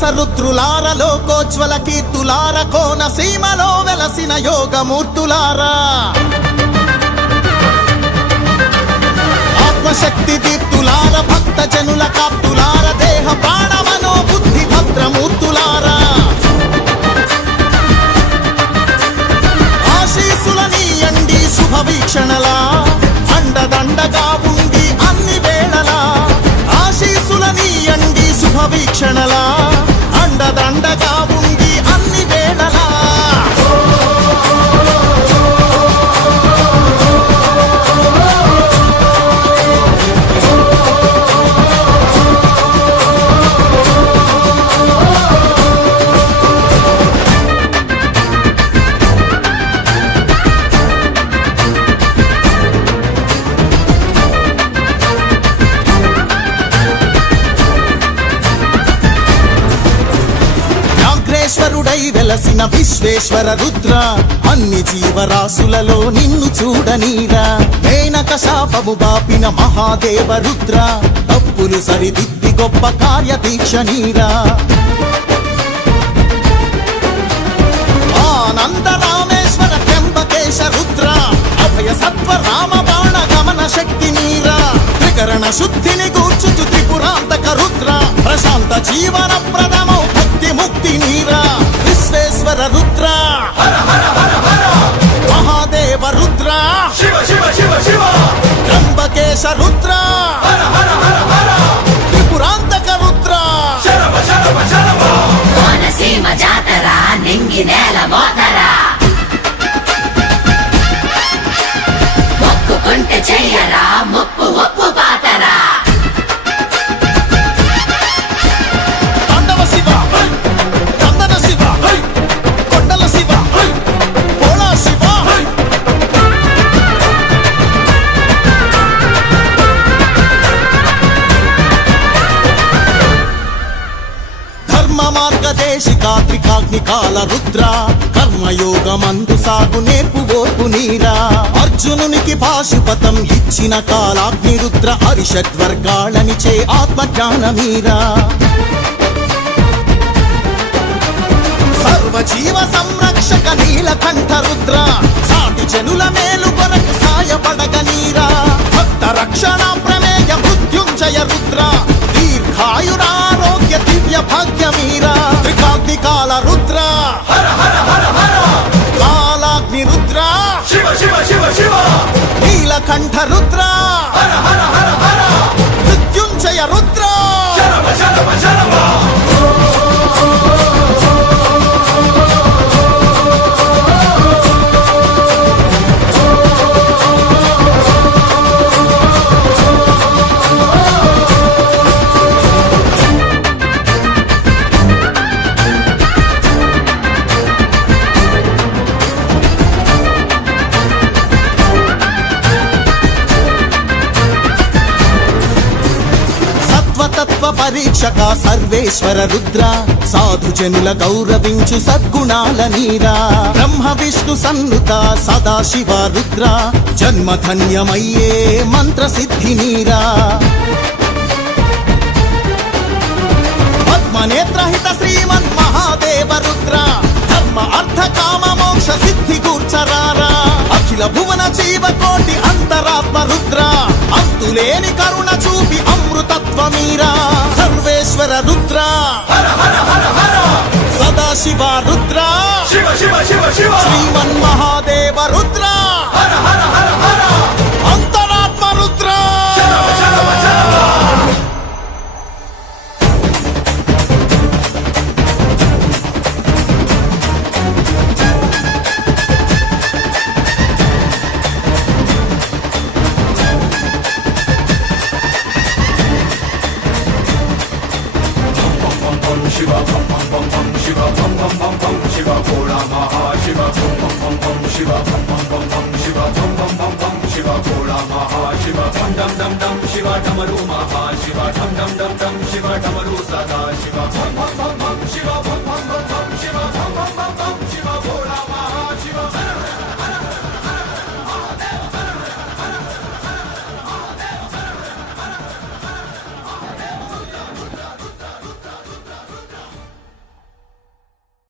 మానస రుద్రులార లోకోజ్వల కీర్తులార కోన సీమలో వెలసిన యోగమూర్తులారా ఆత్మశక్తి దీప్తులార భక్త జనుల కాప్తులార దేహ ప్రాణమనో బుద్ధి భద్రమూర్తులారా ఆశీసులనీయండి శుభవీక్షణలా అండదండగా ఉండి అన్ని వేళలా ఆశీసులనీయండి శుభవీక్షణలా అండదండగా ఉండి అన్ని వేళలా ఈశ్వరుడై వెలసిన విశ్వేశ్వర రుద్ర అన్ని జీవరాశులలో నిన్ను చూడనీరా మేనక శాపము బాపిన మహాదేవ రుద్ర తప్పులు సరిదిద్ది గొప్ప కార్యదీక్ష నీరా ఆనంద రామేశ్వర త్ర్యంబకేశ రుద్ర అభయ సత్వ రామ బాణ గమన శక్తి నీరా త్రికరణ శుద్ధిని గూర్చుచు త్రిపురాంతక రుద్ర ప్రశాంత జీవన ప్రదమౌ భక్తి ముక్తి నీరా విశ్వేశ్వర రుద్ర మహాదేవ రుద్ర త్ర్యంబకేశ రుద్ర త్రిపురాంతక రుద్ర కోనసీమ జాతర నింగి నేల మోతర మొక్కుకుంటే చెయ్యరా ముప్పు ఒప్పు పాతరా తాండవ శివ చందన శివ కొండల శివ పోలా శివ ధర్మ మార్గదేశికా త్రికాగ్నికాల రుద్ర కర్మయోగమందు సాగు నేర్పు ఓర్పు నీరా అర్జునునికి పాశుపతం ఇచ్చిన కాలాగ్ని రుద్ర హరిషడ్వర్గాళనిచే ఆత్మజ్ఞానమీరా సర్వజీవ సంరక్షక నీలకంఠ రుద్ర సాటి జనుల మేలు కొరకు సాయపడగ నీరా భక్త రక్షణ ప్రమేయ మృత్యుంజయ రుద్ర దీర్ఘాయురారోగ్య దివ్య భాగ్యమీరా త్రికాగ్నికాల రుద్ర కాలాగ్ని రుద్ర నీలకంఠ రుద్ర మృత్యుంజయ రుద్ర తత్వ పరీక్షక సర్వేశ్వర రుద్ర సాధు జనుల గౌరవించు సద్గుణాల నీరా బ్రహ్మ విష్ణు సన్నుత సదాశివ రుద్ర జన్మధన్యమయ్యే మంత్ర సిద్ధి నీరా పద్మనేత్రహిత శ్రీమన్ మహాదేవ రుద్ర ధర్మ అర్థ కామ మోక్ష సిద్ధి కూర్చరారా అఖిల భువన జీవకోటి అంతరాత్మ రుద్ర అంతులేని కరుణ చూపి అమృతత్వమీరా సర్వేశ్వర రుద్ర సదాశివ రుద్ర శ్రీమన్ మహాదేవ రుద్ర అంతరాత్మ Rudra Shiva, bum bum bum bum, Shiva, bum bum bum bum, Shiva, Bhola Maha Shiva, bum bum bum bum, Shiva, bum bum bum bum, Shiva, bum bum bum bum, Shiva, Bhola Maha Shiva, dum dum dum dum, Shiva, Damaru Maha Shiva, dum dum dum dum, Shiva, Damaru Sada Shiva, bum bum bum bum, Shiva, bum bum bum bum, Shiva, bum bum bum bum.